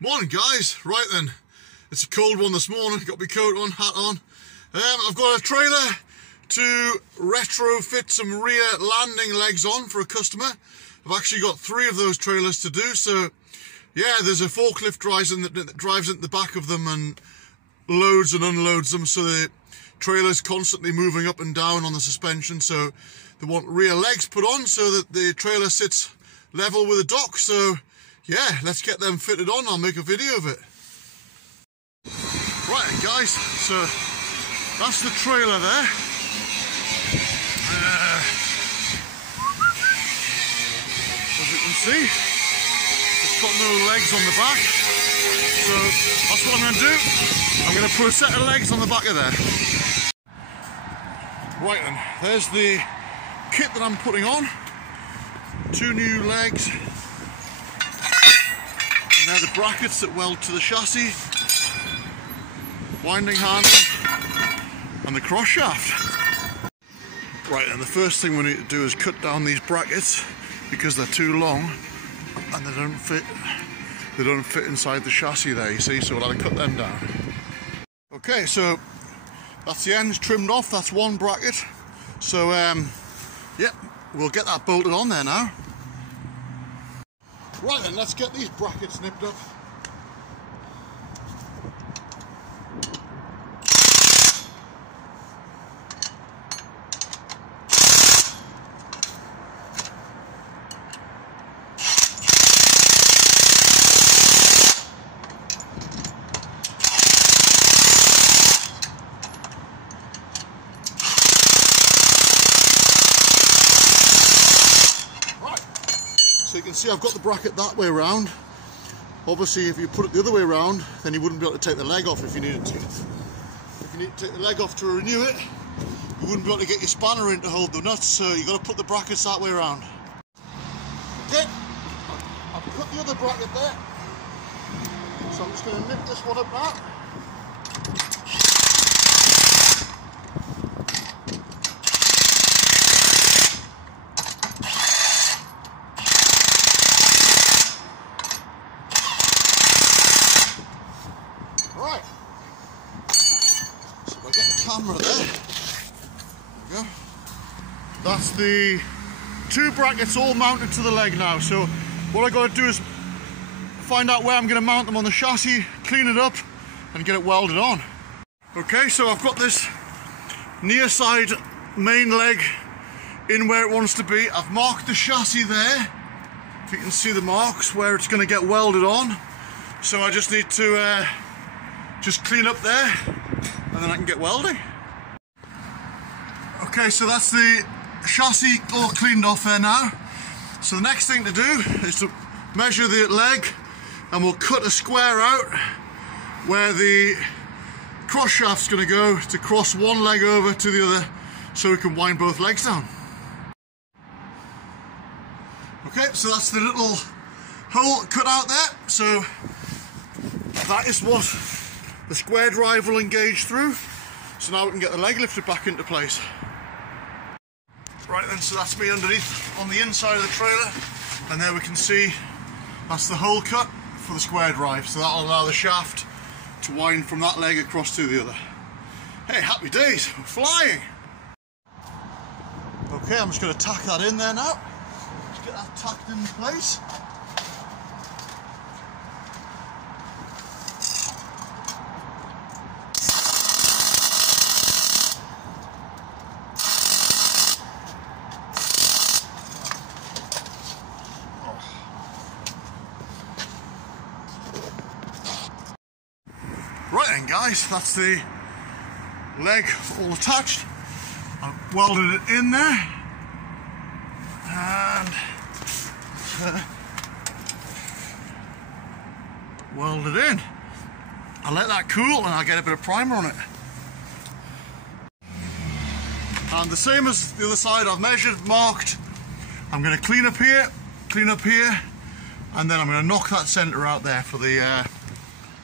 Morning guys, right then, it's a cold one this morning, got my coat on, hat on. I've got a trailer to retrofit some rear landing legs on for a customer. I've actually got 3 of those trailers to do, so yeah, there's a forklift that drives into the back of them and loads and unloads them, so the trailer's constantly moving up and down on the suspension, so they want rear legs put on so that the trailer sits level with the dock. So yeah, let's get them fitted on. I'll make a video of it. Right then guys, so that's the trailer there. As you can see, it's got no legs on the back. So that's what I'm going to do. I'm going to put a set of legs on the back of there. Right then, there's the kit that I'm putting on. 2 new legs. And they're the brackets that weld to the chassis, winding handle, and the cross shaft. Right, and the first thing we need to do is cut down these brackets because they're too long and they don't fit inside the chassis there, you see, so we'll have to cut them down. Okay, so that's the ends trimmed off, that's one bracket. So yeah, we'll get that bolted on there now. Right then, let's get these brackets nipped up. So you can see I've got the bracket that way around. Obviously if you put it the other way around, then you wouldn't be able to take the leg off if you needed to. If you need to take the leg off to renew it, you wouldn't be able to get your spanner in to hold the nuts, so you've got to put the brackets that way around. Okay, I've put the other bracket there. So I'm just going to nip this one up now. Right, so if I get the camera there we go. That's the 2 brackets all mounted to the leg now. So what I got to do is find out where I'm going to mount them on the chassis, clean it up and get it welded on. Okay, so I've got this near side main leg in where it wants to be. I've marked the chassis there, if you can see the marks where it's going to get welded on. So I just need to just clean up there and then I can get welding. Okay, so that's the chassis all cleaned off there now. So the next thing to do is to measure the leg, and we'll cut a square out where the cross shaft's going to go to cross one leg over to the other so we can wind both legs down. Okay, so that's the little hole cut out there. So that is what the square drive will engage through, so now we can get the leg lifted back into place. Right then, so that's me underneath on the inside of the trailer, and there we can see that's the hole cut for the square drive, so that'll allow the shaft to wind from that leg across to the other. Hey, happy days, we're flying! Okay, I'm just going to tack that in there now. Just get that tacked in place. Right then guys, that's the leg all attached. I've welded it in there and welded in. I'll let that cool and I'll get a bit of primer on it. And the same as the other side, I've measured, marked. I'm going to clean up here, and then I'm going to knock that centre out there for the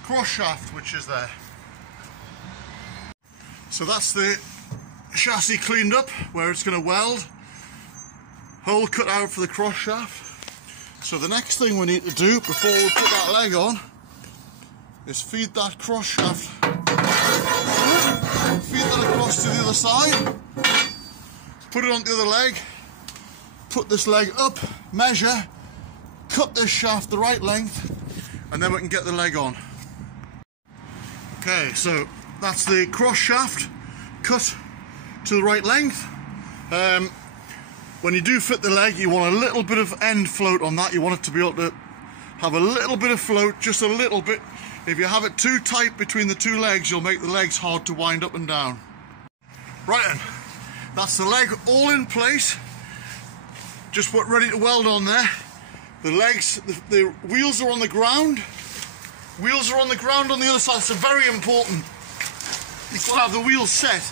cross shaft, which is there. So that's the chassis cleaned up where it's going to weld. Hole cut out for the cross shaft. So the next thing we need to do before we put that leg on is feed that cross shaft, feed that across to the other side, put it on the other leg, put this leg up, measure, cut this shaft the right length, and then we can get the leg on. Okay, so that's the cross shaft cut to the right length. When you do fit the leg, you want a little bit of end float on that. You want it to be able to have a little bit of float, just a little bit. If you have it too tight between the two legs, you'll make the legs hard to wind up and down. Right then, that's the leg all in place. Just ready to weld on there. The legs, the wheels are on the ground. Wheels are on the ground on the other side, so very important. You've got to have the wheels set.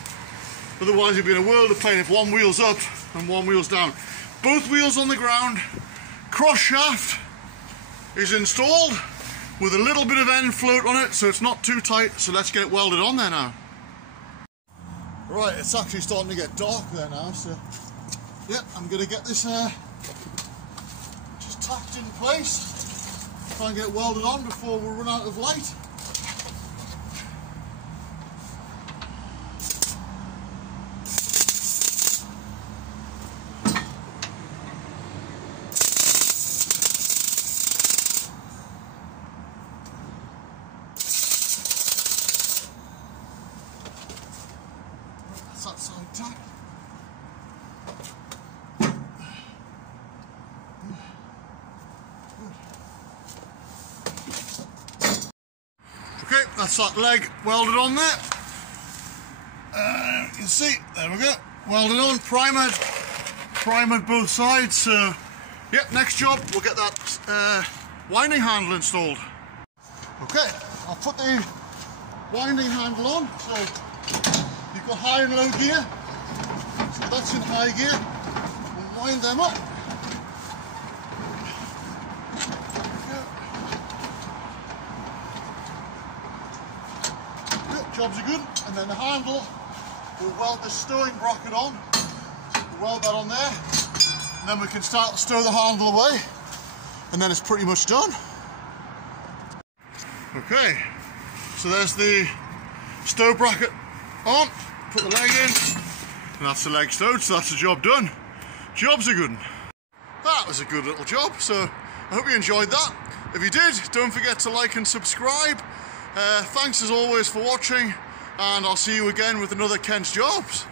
Otherwise you'll be in a world of pain if one wheel's up and one wheel's down. Both wheels on the ground. Cross shaft is installed with a little bit of end float on it, so it's not too tight. So let's get it welded on there now. Right, it's actually starting to get dark there now, so yeah, I'm going to get this just tacked in place. Try and get it welded on before we run out of light. That side tack. Okay, that's that leg welded on there. You can see, there we go, welded on, primered both sides. So, yep, next job, we'll get that winding handle installed. Okay, I'll put the winding handle on. So, you've got high and low gear, so that's in high gear. We'll wind them up. Jobs are good, and then the handle, we'll weld the stowing bracket on. So we'll weld that on there, and then we can start to stow the handle away, and then it's pretty much done. Okay, so there's the stow bracket on. Put the leg in, and that's the leg stowed, so that's the job done. Job's a good one. That was a good little job, so I hope you enjoyed that. If you did, don't forget to like and subscribe. Thanks as always for watching, and I'll see you again with another Kent's Jobs.